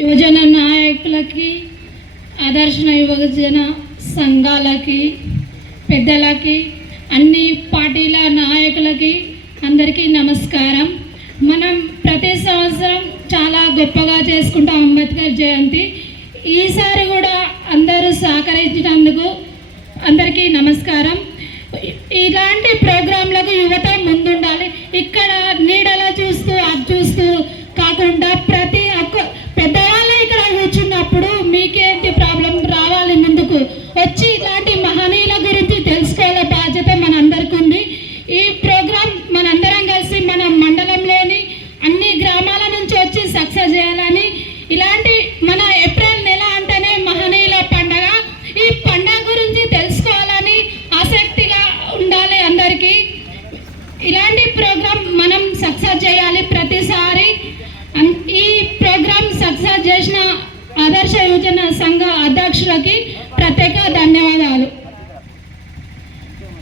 యువజన నాయకులకి, ఆదర్శ యువజన సంఘాలకి, పెద్దలకి, అన్ని పార్టీల నాయకులకి అందరికీ నమస్కారం. మనం ప్రతి సంవత్సరం చాలా గొప్పగా చేసుకుంటాం అంబేద్కర్ జయంతి. ఈసారి కూడా అందరూ సహకరించినందుకు అందరికీ నమస్కారం. ఇలాంటి ప్రోగ్రాంలకు యువత ముందుండాలి. ఇక్కడ నీడలా చూస్తూ అది చూస్తూ కాకుండా ప్రతి ఒక్క పెద్దవాళ్ళు ఇక్కడ కూర్చున్నప్పుడు మీకేంటి ప్రాబ్లం రావాలి, ముందుకు వచ్చి ఇలాంటి మహనీయుల గురించి తెలుసుకోవాల బాధ్యత మనందరికీ ఉంది. ఈ ప్రోగ్రాం మనందరం కలిసి మన మండలంలోని అన్ని గ్రామాల నుంచి వచ్చి సక్సెస్ చేయాలని, ఇలాంటి మన ఏప్రిల్ నెల అంటేనే మహనీయుల పండగ, ఈ పండగ గురించి తెలుసుకోవాలని ఆసక్తిగా ఉండాలి అందరికీ. ఇలాంటి ప్రోగ్రాం మనం సక్సెస్ చేయాలి ప్రతిసారి. ఈ ప్రోగ్రాం సక్సెస్ చేసిన ఆదర్శ యువజన సంఘ అధ్యక్షులకి ప్రత్యేక ధన్యవాదాలు.